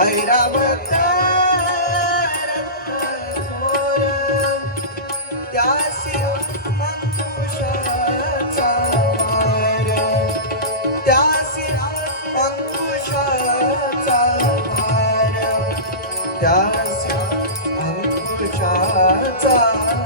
ऐराम त्यासिं अंकुशाचा मार त्या पंकुशाचा मार त्या अंकुशाचा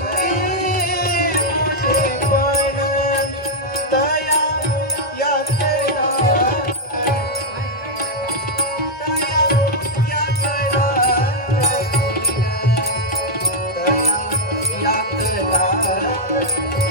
Thank you.